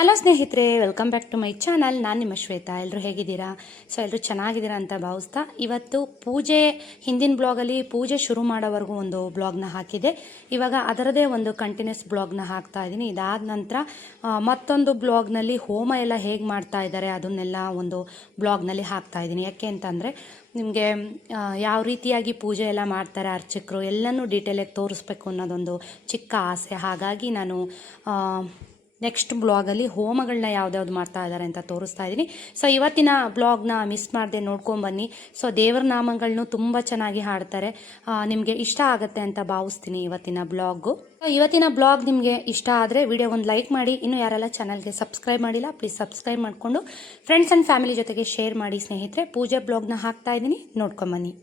Hello ಸ್ನೇಹಿತರೆ, welcome back to my channel. ನಾನು ನಿಮ್ಮ ಶ್ವೇತಾ. ಎಲ್ಲರೂ ಹೇಗಿದ್ದೀರಾ? ಎಲ್ಲರೂ ಚೆನ್ನಾಗಿದ್ದೀರಾ ಅಂತ ಭಾವಿಸ್ತಾ, ಇವತ್ತು ಪೂಜೆ ಹಿಂದಿನ ಬ್ಲಾಗಲ್ಲಿ ಪೂಜೆ ಶುರು ಮಾಡೋವರೆಗೂ ಒಂದು ಬ್ಲಾಗ್ನ ಹಾಕಿದೆ. ಇವಾಗ ಅದರದೇ ಒಂದು ಕಂಟಿನ್ಯೂಸ್ ಬ್ಲಾಗ್ನ ಹಾಕ್ತಾ ಇದ್ದೀನಿ. ಇದಾದ ನಂತರ ಮತ್ತೊಂದು ಬ್ಲಾಗ್ನಲ್ಲಿ ಹೋಮ ಎಲ್ಲ ಹೇಗೆ ಮಾಡ್ತಾ ಇದ್ದಾರೆ ಅದನ್ನೆಲ್ಲ ಒಂದು ಬ್ಲಾಗ್ನಲ್ಲಿ ಹಾಕ್ತಾ ಇದ್ದೀನಿ. ಯಾಕೆ ಅಂತಂದರೆ ನಿಮಗೆ ಯಾವ ರೀತಿಯಾಗಿ ಪೂಜೆ ಎಲ್ಲ ಮಾಡ್ತಾರೆ ಅರ್ಚಕರು ಎಲ್ಲನೂ ಡೀಟೇಲಾಗಿ ತೋರಿಸ್ಬೇಕು ಅನ್ನೋದೊಂದು ಚಿಕ್ಕ ಆಸೆ. ಹಾಗಾಗಿ ನಾನು ನೆಕ್ಸ್ಟ್ ಬ್ಲಾಗಲ್ಲಿ ಹೋಮಗಳನ್ನ ಯಾವ್ದ್ಯಾವ್ದು ಮಾಡ್ತಾ ಇದ್ದಾರೆ ಅಂತ ತೋರಿಸ್ತಾ ಇದ್ದೀನಿ. ಸೊ ಇವತ್ತಿನ ಬ್ಲಾಗ್ನ ಮಿಸ್ ಮಾಡದೆ ನೋಡ್ಕೊಂಬನ್ನಿ. ಸೊ ದೇವರ ನಾಮಗಳನ್ನೂ ತುಂಬ ಚೆನ್ನಾಗಿ ಹಾಡ್ತಾರೆ. ನಿಮಗೆ ಇಷ್ಟ ಆಗುತ್ತೆ ಅಂತ ಭಾವಿಸ್ತೀನಿ ಇವತ್ತಿನ ಬ್ಲಾಗು. ಇವತ್ತಿನ ಬ್ಲಾಗ್ ನಿಮಗೆ ಇಷ್ಟ ಆದರೆ ವಿಡಿಯೋ ಒಂದು ಲೈಕ್ ಮಾಡಿ. ಇನ್ನು ಯಾರೆಲ್ಲ ಚಾನಲ್ಗೆ ಸಬ್ಸ್ಕ್ರೈಬ್ ಮಾಡಿಲ್ಲ ಪ್ಲೀಸ್ ಸಬ್ಸ್ಕ್ರೈಬ್ ಮಾಡಿಕೊಂಡು ಫ್ರೆಂಡ್ಸ್ ಆ್ಯಂಡ್ ಫ್ಯಾಮಿಲಿ ಜೊತೆಗೆ ಶೇರ್ ಮಾಡಿ ಸ್ನೇಹಿತರೆ. ಪೂಜೆ ಬ್ಲಾಗ್ನ ಹಾಕ್ತಾ ಇದ್ದೀನಿ, ನೋಡ್ಕೊಂಬನ್ನಿ.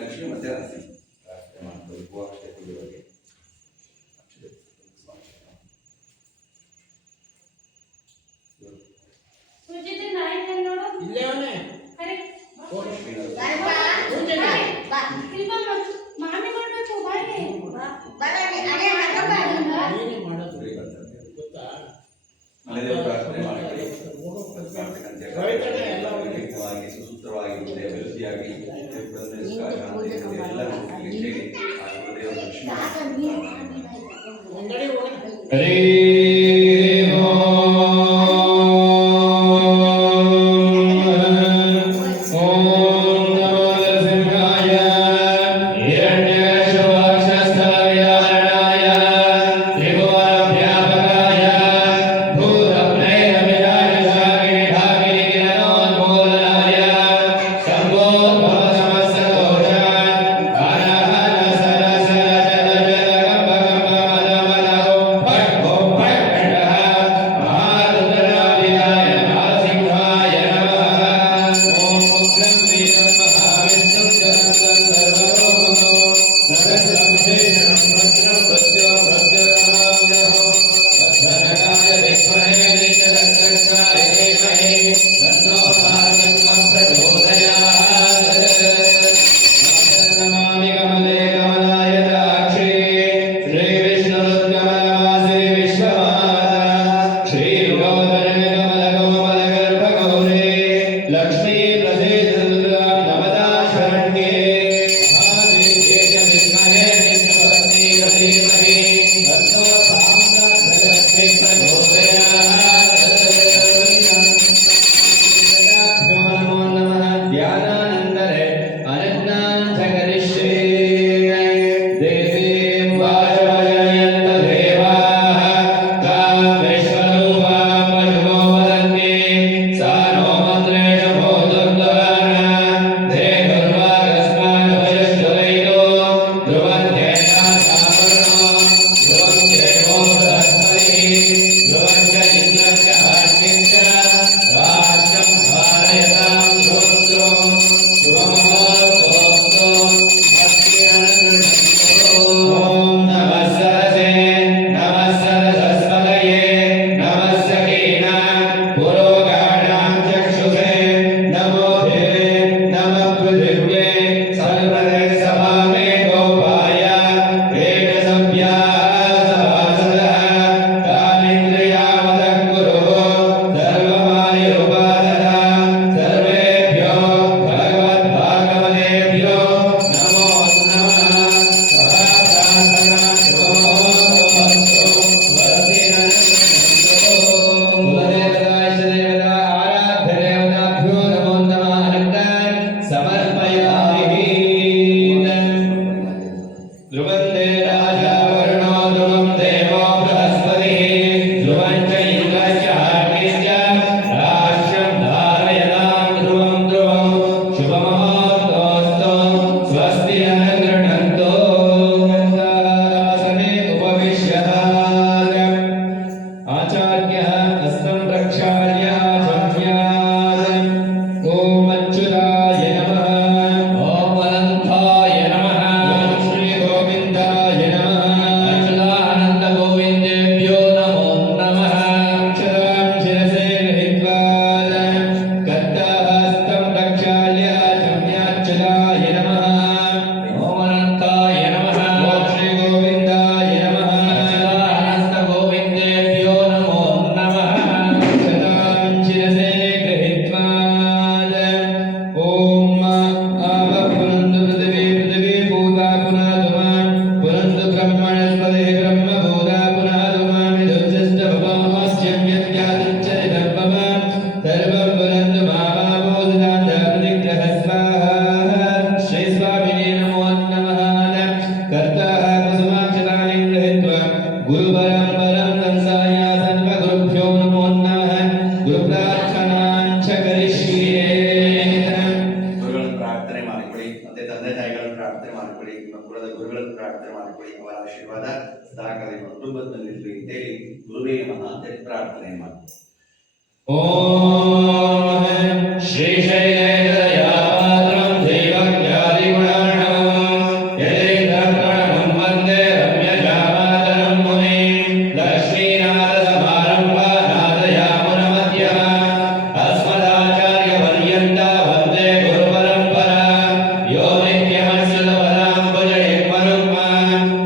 ಲಕ್ಷ್ಮಿ ಮತ್ತೆ ಸುಸೂತ್ರವಾಗಿ ಅಭಿವೃದ್ಧಿಯಾಗಿ ಎಲ್ಲ ಮಾಡಿಕೊಳ್ಳಿ, ಮತ್ತೆ ತಂದೆ ತಾಯಿಗಳನ್ನು ಪ್ರಾರ್ಥನೆ ಮಾಡಿಕೊಳ್ಳಿ, ನಿಮ್ಮ ಕುಲದ ಗುರುಗಳನ್ನು ಪ್ರಾರ್ಥನೆ ಮಾಡಿಕೊಳ್ಳಿ, ಅವರ ಆಶೀರ್ವಾದ ಸದಾಕಾಲ ನಿಮ್ಮ ಕುಟುಂಬದಲ್ಲಿರಲಿ ಅಂತೇಳಿ ಗುರುವೇ ನಮಃ ಅಂತೇಳಿ ಪ್ರಾರ್ಥನೆ ಮಾಡಿ. ಓಂ ಶ್ರೀ ಶೈಲೇಂದ್ರಯಾಪಾತ್ರಂ ದೇವಜ್ಞಾದಿಗುಣಾರ್ಣವಂ ಯತೀಂದ್ರಪ್ರಣಮಂ ವಂದೇ ರಮ್ಯಜಾಮಾತರಂ ಮುನಿಂ ಲಕ್ಷ್ಮೀನಾಥಸಮಾರಂಭಾ ನಾಥಯಾಮುನಮಧ್ಯಮಾ ಅಸ್ಮದಾಚಾರ್ಯಪರ್ಯಂತ ವಂದೇ ಗುರುಪರಂಪರಾ ಯೋ ನಿತ್ಯಮಚ್ಯುತಪದಾಂಬುಜಯುಗ್ಮರುಗ್ಮ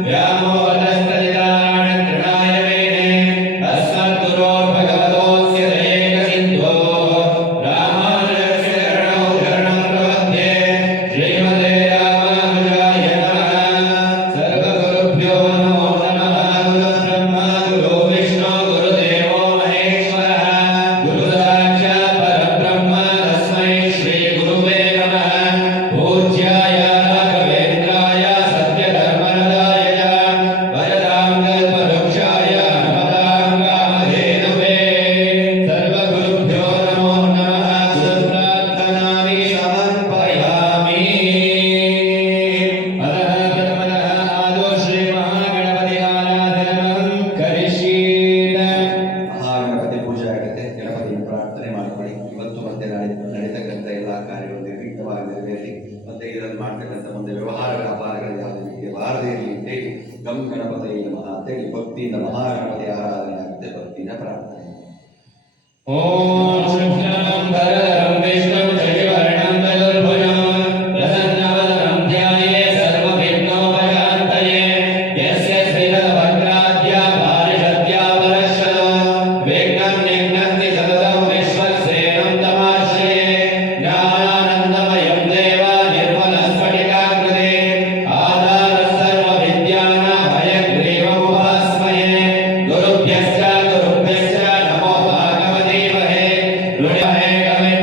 ವ್ಯಾಮೋಹತಸ್ತದಿತಾರಾಯಣ ತೃಣಾಯ ಮೇನೆ ಅಸ್ಮದ್ಗುರೋರ್ಭಗವತೋಸ್ಯ ದಯೇಕಸಿಂಧೋ ರಾಮಾನುಜಸ್ಯ ಚರಣೌ ಶರಣಂ ಪ್ರಪದ್ಯೆ ಶ್ರೀಮತೆ ರಾಮಾನುಜಾಯ ನಮಃ. ಸರ್ವಗುರುಭ್ಯೋ ನಮೋ ನಮಃ. ಗುರುಬ್ರಹ್ಮ ಗುರು ವಿಷ್ಣು ಗುರುದೇವೋ ಮಹೇಶ್ವರಃ ಗುರು ಸಾಕ್ಷಾತ್ ಪರಬ್ರಹ್ಮ ತಸ್ಮೈ ಶ್ರೀ ಗುರುವೇ ನಮಃ. ಪೂಜ್ಯಾಯ ರಾಘವೇಂದ್ರಾಯ ಸತ್ಯಧರ್ಮರದಾಯ ಚ ವರದಾಂ ಕಲ್ಪವೃಕ್ಷಾಯ ನಮತಾಂ ಕಾಮಧೇನವೇ. ಸರ್ವಗುರುಭ್ಯೋ ನಮೋ ನಮಃ. ಗುರುಪ್ರಾರ್ಥನಾಮಿ ಸಮರ್ಪಯಾಮಿ. ಅತಃ ಪ್ರಥಮತಃ ಆದೋ ಶ್ರೀ ಮಹಾಗಣಪತಿ ಆರಾಧನಂ ಕರಿಷ್ಯೇನ. ಮಹಾಗಣಪತಿ ಪೂಜೆ ಆಗುತ್ತೆ. ಗಣಪತಿಯ ಪ್ರಾರ್ಥನೆ ಮಾಡಿಕೊಳ್ಳಿ. ಇವತ್ತು ಮತ್ತೆ ನಡೀತಕ್ಕಂಥ ಎಲ್ಲ ಕಾರ್ಯಗಳು ನಿರ್ವಿಘ್ನವಾಗಿ ನೆರವೇರಲಿ, ಮತ್ತೆ ಇದನ್ನು ಮಾಡ್ತಕ್ಕಂಥ ಮುಂದೆ ವ್ಯವಹಾರಗಳ ಅಪಾರಗಳು ಯಾವುದೇ ಬಾರದೇ ಇರಲಿ ಅಂತೇಳಿ ಗಂ ಗಣಪತಿ ನಮಃ ಅಂತೇಳಿ ಭಕ್ತಿಯಿಂದ ಮಹಾಗಣಪತಿ ಆರಾಧನೆ ಆಗುತ್ತೆ. ಭಕ್ತಿಯಿಂದ ಪ್ರಾರ್ಥನೆ. ಓಂ ಶುಕ್ಲಾಂ ಭರಧರಂ ವಿಷ್ಣುಂ ಶಶಿವರ್ಣಂ ಚತುರ್ಭುಜಂ ಪ್ರಸನ್ನವದನಂ ಧ್ಯಾಯೇತ್ ಸರ್ವವಿಘ್ನೋಪಶಾಂತಯೇ. ಯಸ್ಯ ಶ್ರೀರಥಭದ್ರಾದ್ಯ ಪಾರಿಷದ್ಯಾ ಪರಶ್ವತೋ ವಿಘ್ನಂ ನಿಘ್ನಂತಿ ಸತತಂ ವಿಶ್ವಕ್ಸೇನಂ ತಮಾಶ್ರಯೇ. ಜ್ಞಾನಾನಂದಮಯಂ ದೇವ ನಿರ್ಮಲಸ್ಫಟಿಕಾಕೃತೆ ಆಧಾರಃ ಸರ್ವವಿದ್ಯಾನಾಂ ಹಯಗ್ರೀವముపాస్మయే. ಗುರುಭ್ಯಶ್ಚ ನಮೋ ಭಾಗವತೀಮಹೇ ಋಣಮಹೇ ಕವಿಂ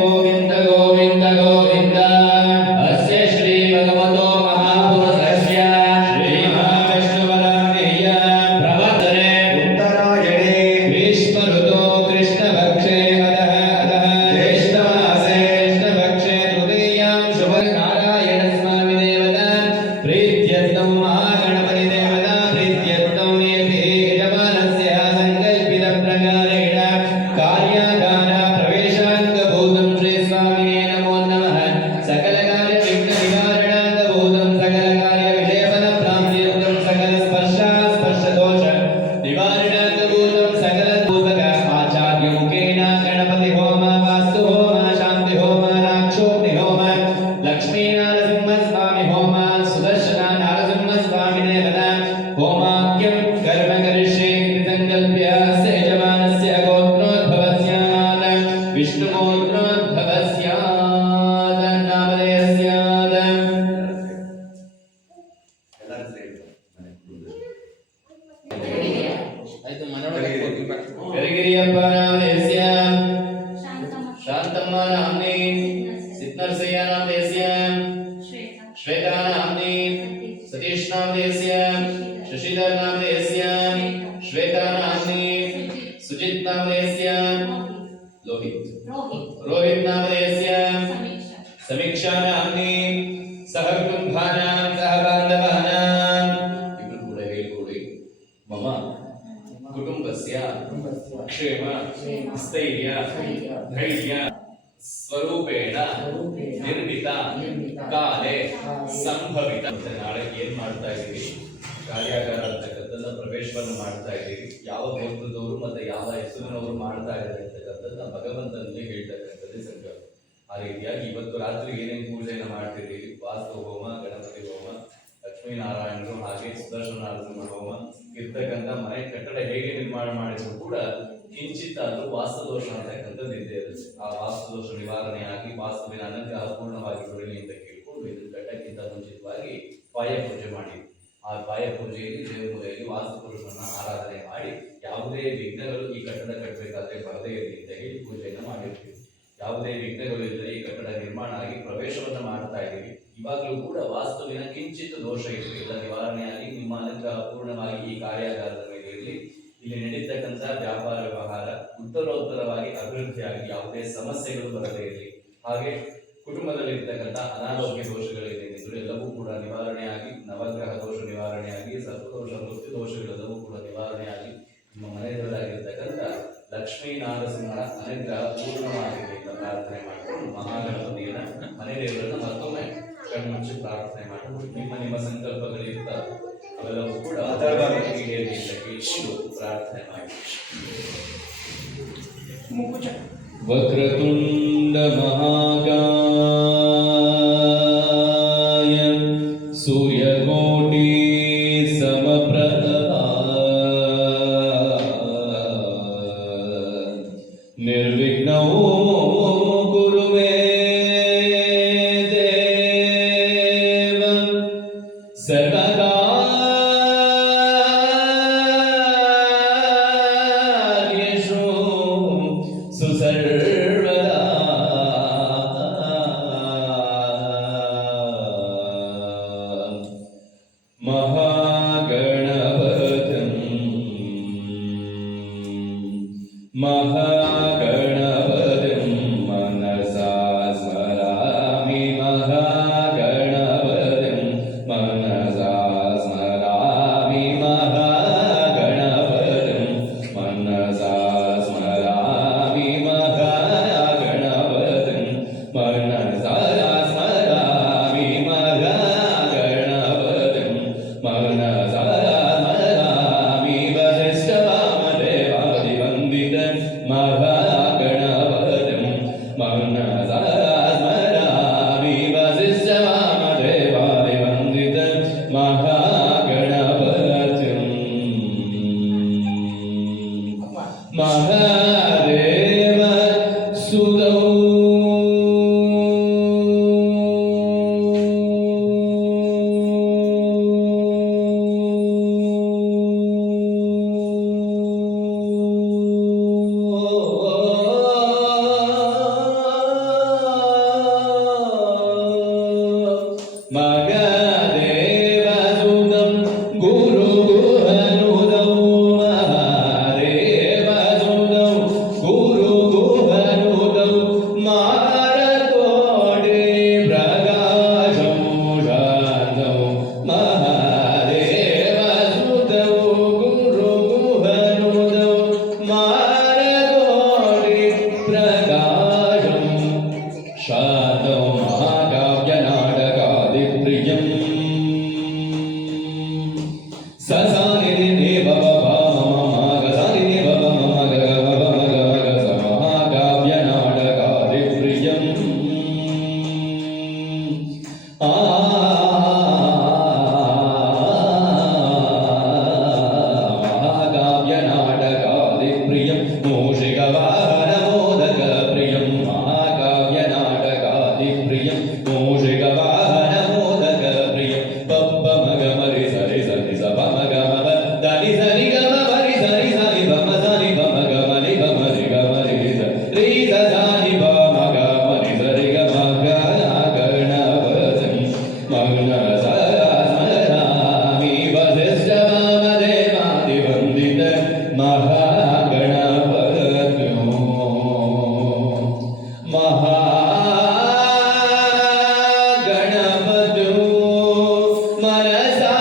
ಗೋವಿಂದ ಗೋವಿಂದ ಗೋವಿಂದ ಅಸ್ಯ ಶ್ರೀ ಭಗವತೋ ಮಹಾಪುರುಷಸ್ಯ ಶ್ರೀ ಮಹಾವಿಷ್ಣುವರಾಹ್ಯ ಪ್ರವರ್ತನೆ ಉತ್ತರಾಯಣೆ ಗ್ರೀಷ್ಮ ಋತೋ ಕೃಷ್ಣ ಭಕ್ಷೇ ಹದಃ ಹದಃ ಜ್ಯೇಷ್ಠ ಮಾಸೆ ಕೃಷ್ಣ ಭಕ್ಷೇ ತೃತೀಯಾಂ ಶುಭ ನಾರಾಯಣ ಸ್ವಾಮಿ ದೇವತಾ ಪ್ರೀತ್ಯರ್ಥಂ ಮಹಾಗಣಪತಿ ದೇವತಾ ಪ್ರೀತ್ಯರ್ಥಂ ಯೇತಿ ಯಜಮಾನಸ್ಯ ಸಂಕಲ್ಪಿತ ಪ್ರಕಾರೇಣ ಕಾರ್ಯಾಗಾರ ಪ್ರವೇಶಾಂಗಭೂತಂ ಶ್ರೀ ಸ್ವಾಮಿನೇ ನಮೋ ನಮಃ ಸಕಲ ಕಾರ್ಯ ವಿಘ್ನ ನಿವಾರಣಾಂಗಭೂತಂ ಸಕಲ ಕಾರ್ಯ ವಿಷಯಫಲ ಪ್ರಾಪ್ತಿಯುಕ್ತಂ ಸಕಲ ಸ್ಪರ್ಶ ದೋಷ ನಿವಾರಣಾಂಗಭೂತಂ ಸಕಲ ಭೂತಕ ಆಚಾರ್ಯ ಮುಖೇನ ಗಣಪತಿ ಹೋಮ ವಾಸ್ತು ಹೋಮ ಶಾಂತಿ ಹೋಮ ರಾಕ್ಷೋಗ್ನಿ ಹೋಮ ಲಕ್ಷ್ಮೀ ನರಸಿಂಹ ಸ್ವಾಮಿ ಹೋಮ ಸುದರ್ಶನ ನರಸಿಂಹ ಸ್ವಾಮಿ ದೇವತಾ ಹೋಮಾಖ್ಯಂ ಕರ್ಮ ಕರಿಷ್ಯೆ ಇತಿ ಸಂಕಲ್ಪ್ಯ ಅಸ್ಯ ಯಜಮಾನಸ್ಯ ಗೋತ್ರೋದ್ಭವಸ್ಯಾತ್ ವಿಷ್ಣುಗೋತ್ರೋದ್ಭವಸ್ಯಾತ್ ನಾಮಧೇಯಸ್ಯಾತ್ ಎಲ್ಲರೂ ಸೇರಿ ಮನೆ ಆಯ್ತು ಮನೋರಮೆ ಕರಿಗಿರಿಯಪ್ಪ ನಾಮಧೇಯಸ್ಯ ಶಾಂತಮ್ಮ ನಾಮ್ನಿ ಸಿದ್ಧನರಸಯ್ಯ ನಾಮಧೇಯಸ್ಯ ಶ್ವೇತಾ ನಾಮ್ನಿ ಸತೀಶ್ ನಾಮಧೇಯಸ್ಯ ಶಶಿಧರ್ ನಾಮಧೇಯಸ್ಯ ಶ್ವೇತಾ ನಾಮ್ನಿ ಸುಜಿತ್ ನಾಮಧೇಯಸ್ಯ ಲೋಹಿತ್ ರೋಹಿತ್ ನಾಮಧೇಯಸ್ಯ ಸಮೀಕ್ಷಾ ನಾಮ್ನಿ ಸಹ ಕುಟುಂಬಾನಾಂ ಸಹ ಬಾಂಧವಾನಾಂ ಇಬ್ಬರು ಕೂಡ ಹೇಳ್ಕೊಡಿ ಮಮ ಕುಟುಂಬಸ್ಯ ಕ್ಷೇಮ ಸ್ಥೈರ್ಯ ಧೈರ್ಯ ಸ್ವರೂಪೇಣ ನಿರ್ಮಿತ ಕಾಲೇ ಸಂಭವಿತ. ನಾಳೆ ಏನ್ ಮಾಡ್ತಾ ಇದ್ದೀವಿ, ಕಾರ್ಯಾಗಾರ ಅಂತಕ್ಕಂಥದ್ದು ಪ್ರವೇಶವನ್ನು ಮಾಡ್ತಾ ಇದ್ದೀವಿ. ಯಾವ ಗೋತ್ರದವರು ಮತ್ತೆ ಯಾವ ಹೆಸರಿನವರು ಮಾಡ್ತಾ ಇದ್ದಾರೆ ಅಂತಕ್ಕಂಥದ್ದು ಭಗವಂತನಿಗೆ ಹೇಳ್ತಕ್ಕಂಥದ್ದೇ ಸಂಕಲ್ಪ. ಆ ರೀತಿಯಾಗಿ ಇವತ್ತು ರಾತ್ರಿ ಏನೇನು ಪೂಜೆಯನ್ನು ಮಾಡ್ತಿದ್ದೀವಿ, ವಾಸ್ತು ಹೋಮ, ಗಣಪತಿ ಹೋಮ, ಲಕ್ಷ್ಮೀನಾರಾಯಣರು ಹಾಗೆ ಸುದರ್ಶನ ನರಸಿಂಹ ಹೋಮ ಇರ್ತಕ್ಕಂಥ ಮನೆ ಕಟ್ಟಡ ಹೇಗೆ ನಿರ್ಮಾಣ ಮಾಡಿದ್ರು ಕೂಡ ಕಿಂಚಿತ್ ಆದ್ರೂ ವಾಸ್ತುದೋಷ ಅಂತಕ್ಕಂಥದ್ದು ಇದ್ದೇ ಇರುತ್ತೆ. ಆ ವಾಸ್ತುದೋಷ ನಿವಾರಣೆಯಾಗಿ ವಾಸ್ತುವಿನ ಅನುಗ್ರಹ ಪೂರ್ಣವಾಗಿ ದೊರೆಯಲಿ ಅಂತ ಕೇಳ್ಕೊಂಡು ಇದು ಕಟ್ಟಕ್ಕಿಂತ ಮುಂಚಿತವಾಗಿ ಪಾಯ ಪೂಜೆ ಮಾಡಿ, ಆ ಪಾಯ ಪೂಜೆಯಲ್ಲಿ ದೇವಮೂಲೆಯಲ್ಲಿ ವಾಸ್ತು ಪುರುಷನ ಆರಾಧನೆ ಮಾಡಿ ಯಾವುದೇ ವಿಘ್ನಗಳು ಈ ಕಟ್ಟಡ ಕಟ್ಟಬೇಕಾದ್ರೆ ಬರದೇ ಇರಲಿ ಅಂತ ಹೇಳಿ ಪೂಜೆಯನ್ನು ಮಾಡಿರ್ತೀವಿ. ಯಾವುದೇ ವಿಘ್ನಗಳು ಇಲ್ಲದೆ ಈ ಕಟ್ಟಡ ನಿರ್ಮಾಣ ಆಗಿ ಪ್ರವೇಶವನ್ನ ಮಾಡ್ತಾ ಇದ್ದೀವಿ. ಇವಾಗಲೂ ಕೂಡ ವಾಸ್ತುವಿನ ಕಿಂಚಿತ್ ದೋಷ ಇತ್ತು, ಎಲ್ಲ ನಿವಾರಣೆಯಾಗಿ ನಿಮ್ಮ ಅನುಗ್ರಹ ಪೂರ್ಣವಾಗಿ ಈ ಕಾರ್ಯಾಗಾರದ ಮೇಲೆ ಇರಲಿ. ಇಲ್ಲಿ ನಡೀತಕ್ಕಂಥ ವ್ಯಾಪಾರ ವ್ಯವಹಾರ ಉತ್ತರೋತ್ತರವಾಗಿ ಅಭಿವೃದ್ಧಿಯಾಗಿ ಯಾವುದೇ ಸಮಸ್ಯೆಗಳು ಬರದೇ ಇರಲಿ. ಹಾಗೆ ಕುಟುಂಬದಲ್ಲಿ ಇರ್ತಕ್ಕಂಥ ಅನಾರೋಗ್ಯ ದೋಷಗಳೇನೇನಿದ್ರು ಎಲ್ಲವೂ ಕೂಡ ನಿವಾರಣೆಯಾಗಿ, ನವಗ್ರಹ ದೋಷ ನಿವಾರಣೆಯಾಗಿ, ಸರ್ಪದೋಷ ಮೃತ್ಯು ದೋಷಗಳೆಲ್ಲವೂ ಕೂಡ ನಿವಾರಣೆಯಾಗಿ ನಿಮ್ಮ ಮನೆಯಲ್ಲಿರ್ತಕ್ಕಂಥ ಲಕ್ಷ್ಮೀ ನರಸಿಂಹ ಅನುಗ್ರಹ ಪೂರ್ಣವಾಗಿದೆ ಅಂತ ಪ್ರಾರ್ಥನೆ ಮಾಡಿಕೊಂಡು ಮಹಾಗಣಪತಿಯನ್ನ ಮನೆ ದೇವರನ್ನ ಮತ್ತೊಮ್ಮೆ ಕಣ್ಮುಚ್ಚಿ ಪ್ರಾರ್ಥನೆ ಮಾಡಿಕೊಂಡು ನಿಮ್ಮ ಸಂಕಲ್ಪಗಳಿರ್ತ ಅವೆಲ್ಲವೂ ಕೂಡ ಈಡೇರಲಿ ಅಂತ ಕೇಳಿಕೊಂಡು ಪ್ರಾರ್ಥನೆ ಮಾಡಿ. ವಕ್ರತುಂಡ ಮಹಾಕಾಯ ಸೂರ್ಯಕೋಟಿ ಸಮಪ್ರಭ ನಿರ್ವಿಘ್ನೋ ಕುರು ಮೇ ದೇವ ಸರ್ವಕಾರ್ಯೇಷು ಸುಸರ್ವದಾ. ಮಹಾಗಣಪತಿಂ ಮಹಾಗಣಪತಿಂ ಮನಸಾ ಸ್ಮರಾಮಿ, ಮಹಾಗಣಪತಿಂ ಮನಸಾ ಸ್ಮರಾಮಿ, ಮಹಾಗಣಪತಿಂ ಮನಸಾ ಸ್ಮರಾಮಿ, ಮಹಾಗಣಪತಿಂ ಮನಸಾ ಸ್ಮರಾಮಿ, ಮಹಾಗಣಪತಿಂ ಮನಸಾ ಸ್ಮರಾಮಿ. ವಸಿಷ್ಠ ವಾಮದೇವಾದಿ ವಂದಿತ ಮಹಾಗಣಪತಿಂ ಮನಸಾ ಸ್ಮರಾಮಿ, ವಸಿಷ್ಠ ವಾಮದೇವಾದಿ ವಂದಿತ ಮಹಾಗಣಪತಿಂ. ಮಹಾದೇವ ಸುತೌ महागणपतु मनसा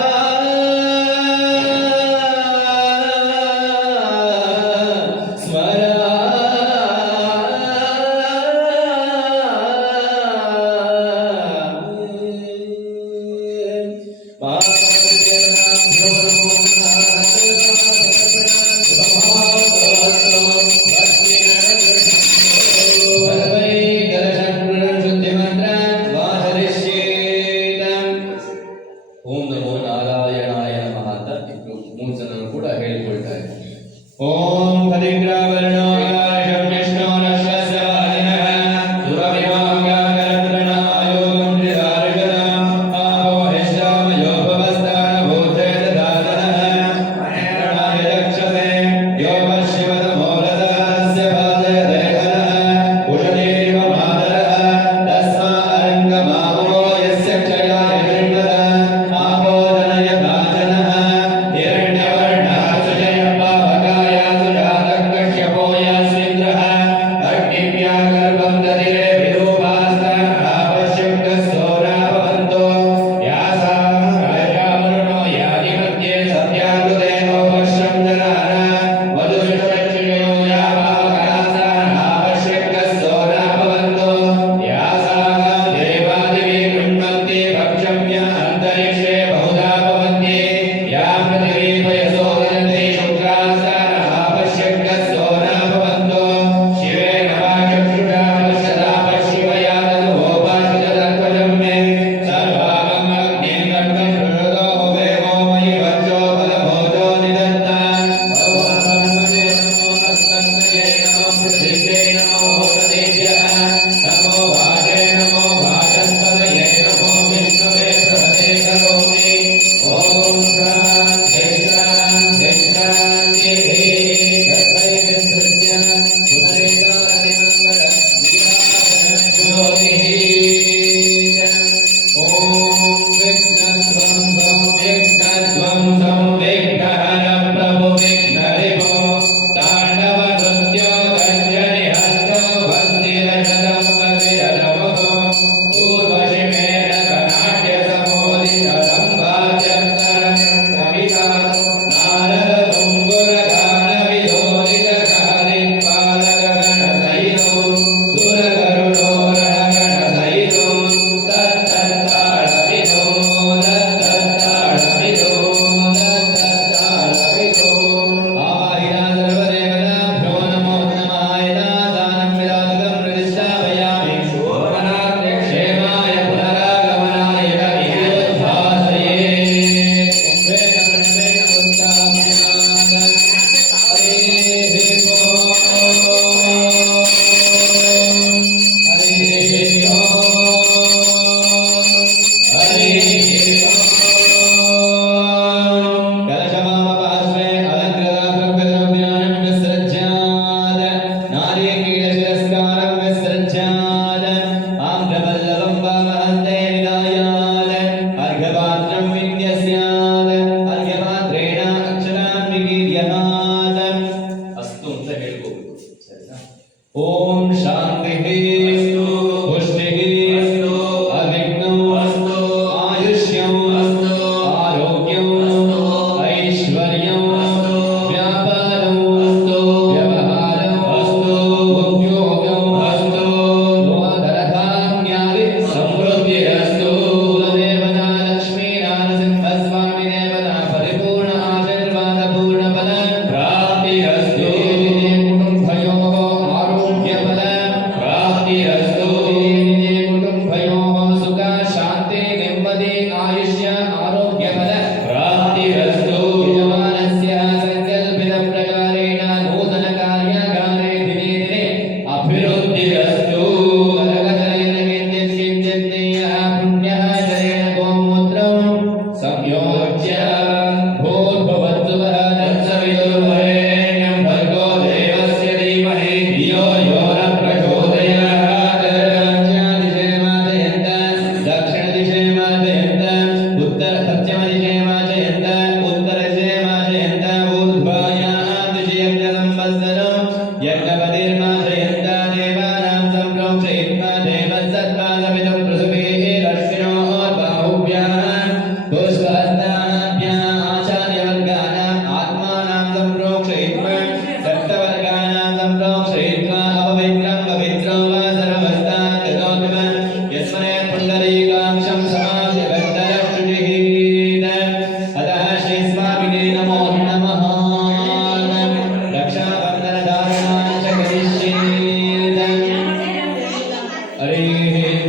हरिः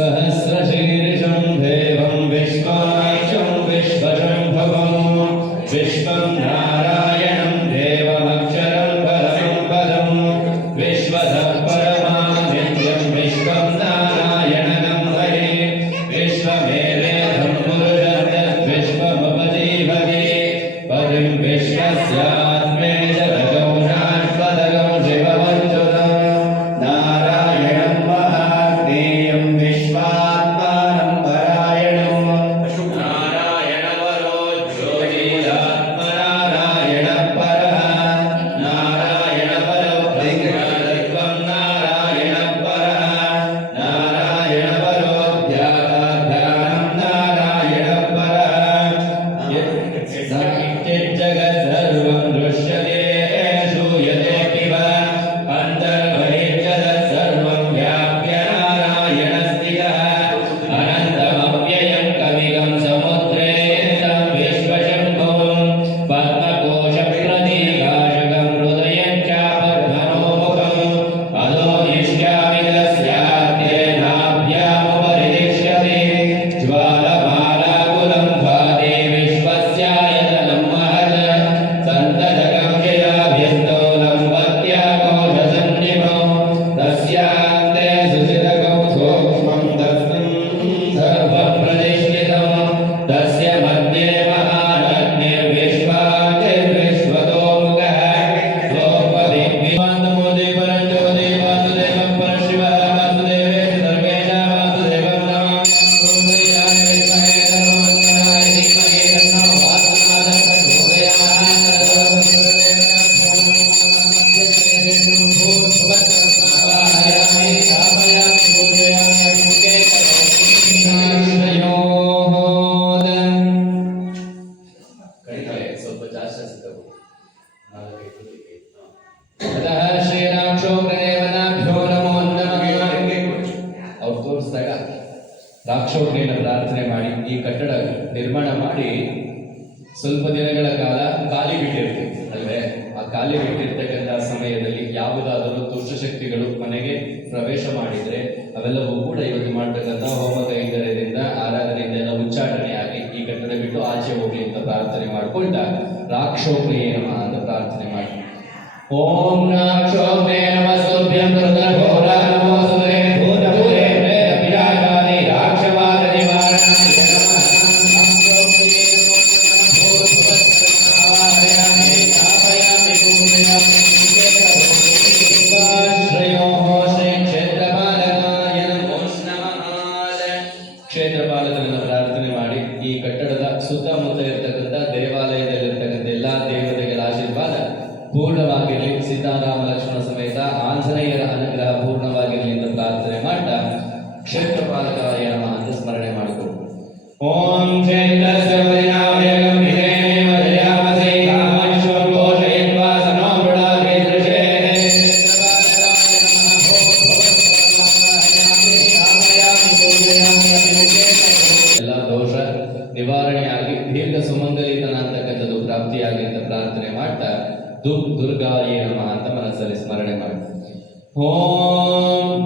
सहस्रशीर्षं देवं विश्वाक्षं विश्वशम्भवं विश्वं नारायणं देवमक्षरं परमं पदं विश्वतः परमां नित्यं विश्वं नारायणं हरे विश्वमेवेदं पुरुषं विश्वमुपजीवति पदिं विश्वस्यात्मे जगतं शाश्वतं शिवमच्युतं नारायणं महाज्ञेयं विश्वात्मानं परायणं नारायणवरो ज्योतिरात्मनारायणः परः नारायणपरो ब्रह्मतत्त्वं नारायणः परः नारायणपरो ध्यानं नारायणः परः यच्चिज्जगत् सर्वं दृश्यते श्रूयते किव अन्तर्बहिर्जगत् सर्वं व्याप्य नारायणस्थितः अनन्तमव्ययं कविगं समुद्रे तं विश्वशम्भुं पद्मकोशप्रतीकाशकं हृदयं चापद्मनोमुखम् अधो निष्यामि तस्याद्ये नाभ्यामुपरि तिष्ठति ज्वालमालाकुलं भाति विश्वस्यायतनं महत् सन्ततकं जयाभ्यस्तो लम्बत्याकोशसन्निभो तस्यान्ते सुचितकं सूक्ष्मं तस्मिन् सर्वं प्रतिष्ठितं तस्य मध्ये महारत्निर्विश्वाचिर्विश्वतोमुखः द्रौपदीवासुदेवं परशिवः वासुदेवेश सर्वेषां वासुदेवं नमः ॐ विद्महे सर्वमङ्गलाय धीमहि तन्नो वासुदेवः ಸ್ವಲ್ಪ ಜಾಸ್ತಿ ಸಿಗ್ತವೆ ಅತಃ ಶ್ರೀರಾಕ್ಷೋ ಪ್ರಣೇವನಾಭ್ಯೋ ನಮೋ ನಮಃ ಅವ್ರು ತೋರಿಸಿದಾಗ ರಾಕ್ಷೋಗ್ನಿಯನ್ನು ಪ್ರಾರ್ಥನೆ ಮಾಡಿ ಈ ಕಟ್ಟಡ ನಿರ್ಮಾಣ ಮಾಡಿ ಸ್ವಲ್ಪ ದಿನಗಳ ಕಾಲ ಖಾಲಿ ಬಿಟ್ಟಿರ್ತೀವಿ ಅಲ್ವೇ ಆ ಖಾಲಿ ಬಿಟ್ಟಿರ್ತಕ್ಕಂಥ ಸಮಯದಲ್ಲಿ ಯಾವುದಾದರೂ ದುಷ್ಟಶಕ್ತಿಗಳು ಮನೆಗೆ ಪ್ರವೇಶ ಮಾಡಿದ್ರೆ ಅವೆಲ್ಲವೂ ಕೂಡ ಇವತ್ತು ಮಾಡ್ತಕ್ಕಂಥ ಹೋಮ ಕೈಂಕರ್ಯದಿಂದ ಆರಾಧನೆಯಿಂದ ಎಲ್ಲ ಉಚ್ಚಾಟನೆಯಾಗಿ ಈ ಕಟ್ಟಡ ಬಿಟ್ಟು ಆಚೆ ಹೋಗ್ಲಿ ಅಂತ ಪ್ರಾರ್ಥನೆ ಮಾಡ್ಕೊಳ್ತಾ ರಾಕ್ಷೋಗ್ನಿಯೇ ನಮಃ ಅಂತ ಪ್ರಾರ್ಥನೆ ಮಾಡಿ ಓಂ ರಾಕ್ಷೋಗ್ನೇ ನಮಸ್ತುಭ್ಯಂ ರುದ್ರಘೋರ ನಮೋಸ್ತುತೆ ಭೂತಪೂರೆ ಪ್ರೇತ ಪಿಶಾಚಾದಿ ರಾಕ್ಷವಾದ ನಿವಾರಣಾಯ ನಮಃ ರಾಕ್ಷೋಗ್ನಿಯೇ ನಮೋ ನಮಃ ಭೂತಪೂರ್ವಸ್ತ್ರಮಾವಾಹಯಾಮಿ ಸ್ಥಾಪಯಾಮಿ ಭೂಮಿಯಂ ಶ್ರೇಯೋ ಶ್ರೀ ಕ್ಷೇತ್ರಪಾಲಕಾಯ ನಮೋ ನಮಃ ಕ್ಷೇತ್ರಪಾಲಕರನ್ನು ಪ್ರಾರ್ಥನೆ ಮಾಡಿ ಈ ಕಟ್ಟಡದ ಸುತ್ತಮುತ್ತ ಇರತಕ್ಕಂಥ ದೇವಾಲಯದಲ್ಲಿರ್ತಕ್ಕಂಥ ಎಲ್ಲಾ ದೇವತೆಗಳ ಆಶೀರ್ವಾದ ಪೂರ್ಣವಾಗಿರಲಿ ಸೀತಾರಾಮ ಲಕ್ಷ್ಮಣ ಸಮೇತ ಆಂಜನೇಯರ ಅನುಗ್ರಹ ಪೂರ್ಣವಾಗಿರಲಿ ಅಂತ ಪ್ರಾರ್ಥನೆ ಮಾಡ್ತಾ ಕ್ಷೇತ್ರಪಾಲಕಾಯ ನಮಃ ಅಂತ ಸ್ಮರಣೆ ಮಾಡಿಕೊಂಡು ಓಂ ಕ್ಷೇತ್ರಸ್ಯ ಪರಿಣಾಮಯ ಗಂಭೀರೇಣ ಜಯಾಮಸೇ ಕಾಮೇಶ್ವರ ಘೋಷಯತ್ವಾ ಸನೋ ಮೃಡಾಗ್ರೇ ದೃಶೇ ಕ್ಷೇತ್ರಪಾಲಕಾಯ ನಮಃ ಭೂತಪೂರ್ವಸ್ತ್ರಮಾವಾಹಯಾಮಿ ಸ್ಥಾಪಯಾಮಿ ಪೂಜಯಾಮಿ ಅಭಿಮುಖೇ ಎಲ್ಲ ದೋಷ ನಿವಾರಣೆಯಾಗಿ ದೀರ್ಘ ಸುಮಂಗಲಿತನ ಅಂತಕ್ಕಂಥದ್ದು ಪ್ರಾಪ್ತಿಯಾಗಿ ಅಂತ ಪ್ರಾರ್ಥನೆ ಮಾಡ್ತಾ ದುರ್ಗಾಯೇ ನಮಃ ಅಂತ ಮನಸ್ಸಲ್ಲಿ ಸ್ಮರಣೆ ಮಾಡಿ ಓಂ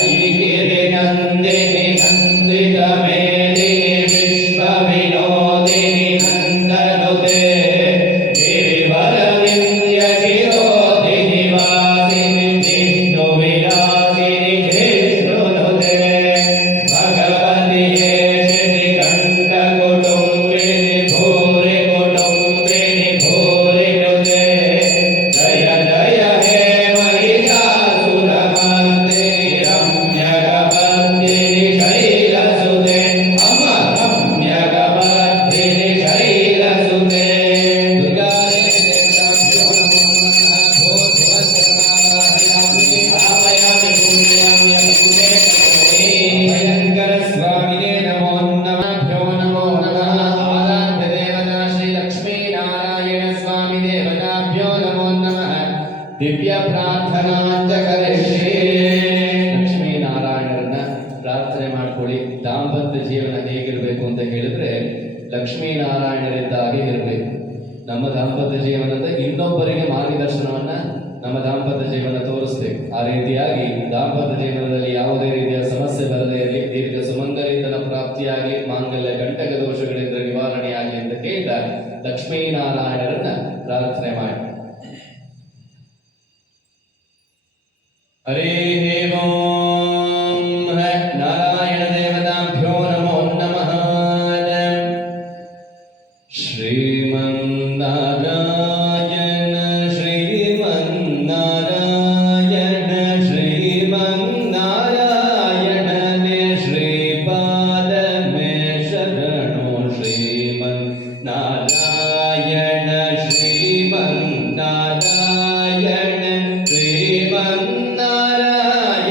ಐಗಿರಿ ನಂದಿನಿ ನಂದಿತ ಮೇದಿನಿ ವಿಶ್ವ ವಿನೋದಿನಿ ನಂದನುತೆ ಗಿರಿವರ ವಿಂಧ್ಯ ಶಿರೋಧಿನಿ ವಾಸಿನಿ ವಿಷ್ಣು ವಿಲಾಸಿನಿ ಜಿಷ್ಣುನುತೆ ಭಗವತಿಯೇ ಶ್ರೀಕಂಠ ಕುಟುಂಬಿನಿ ಭೂರಿ ಕುಟುಂಬಿನಿ ಭೂರಿ ನುತೆ ಜಯ ಜಯ ಹೇ ಮಹಿಷಾಸುರಮರ್ದಿನಿ ರಮ್ಯಕಪರ್ದಿನಿ ಶೈಲಸುತೆ ಅಮ್ಮ ರಮ್ಯಕಪರ್ದಿನಿ ಶೈಲಸುತೆ ದುರ್ಗಾದೇವಿ ದೇವತಾಭ್ಯೋ ನಮೋ ನಮಃ ಭೂತಪೂರ್ವಸ್ತ್ರಮಾವಾಹಯಾಮಿ ಸ್ಥಾಪಯಾಮಿ ಪೂಜಯಾಮಿ ಅಭಿಮುಖೇ ಕರೋಮಿ ಭಯಂಕರ ಸ್ವಾಮಿನೇ ನಮೋ ನಮಃ ನಮೋ ನಮಃ ಆರಾಧ್ಯ ದೇವತಾ ಶ್ರೀ ಲಕ್ಷ್ಮೀ ನಾರಾಯಣ ಸ್ವಾಮಿ ದೇವತಾಭ್ಯೋ ನಮೋ ನಮಃ ದಿವ್ಯ ಪ್ರಾರ್ಥನಾಂಚ ಕರಿಷ್ಯೆ ಲಕ್ಷ್ಮೀ ನಾರಾಯಣರನ್ನ ಪ್ರಾರ್ಥನೆ ಮಾಡ್ಕೊಳ್ಳಿ ದಾಂಪತ್ಯ ಜೀವನ ಹೇಗಿರಬೇಕು ಅಂತ ಹೇಳಿದ್ರೆ ಲಕ್ಷ್ಮೀನಾರಾಯಣರಿದ್ದಾಗೆ ಇರಬೇಕು. ನಮ್ಮ ದಾಂಪತ್ಯ ಜೀವನದ ಇನ್ನೊಬ್ಬರಿಗೆ ಮಾರ್ಗದರ್ಶನವನ್ನ ನಮ್ಮ ದಾಂಪತ್ಯ ಜೀವನ ತೋರಿಸ್ಬೇಕು. ಆ ರೀತಿಯಾಗಿ ದಾಂಪತ್ಯ ಜೀವನದಲ್ಲಿ ಯಾವುದೇ ರೀತಿಯ ಸಮಸ್ಯೆ ಬರದೇ ಇರಲಿ, ದೀರ್ಘ ಸುಮಂಗಲಿತನ ಪ್ರಾಪ್ತಿಯಾಗಿ, ಮಾಂಗಲ್ಯ ಕಂಟಕ ದೋಷಗಳಿಂದ ನಿವಾರಣೆಯಾಗಲಿ ಅಂತ ಕೇಳ್ತಾರೆ. ಲಕ್ಷ್ಮೀನಾರಾಯಣರನ್ನ ಪ್ರಾರ್ಥನೆ ಮಾಡಿ. ಹರೇ ಓಂ ನಾರಾಯಣ ದೇವತಾಭ್ಯೋ ನಮೋ ನಮಃ. ಶ್ರೀಮನ್ನಾರಾಯಣ ಶ್ರೀಮನ್ನಾರಾಯಣ ಶ್ರೀಮನ್ನಾರಾಯಣನೇ ಶ್ರೀಪಾದ ಮೇ ಶರಣೋ. ಶ್ರೀಮನ್ನಾರಾಯಣ ಶ್ರೀಮನ್ನಾರಾಯಣ ಶ್ರೀಮನ್ನಾರಾಯಣ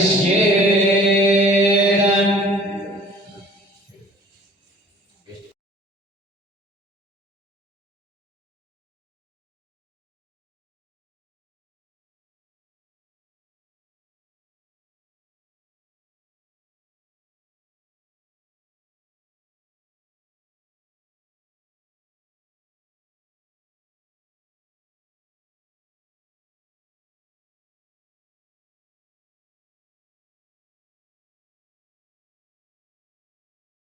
ಕರಿಷ್ಯೆ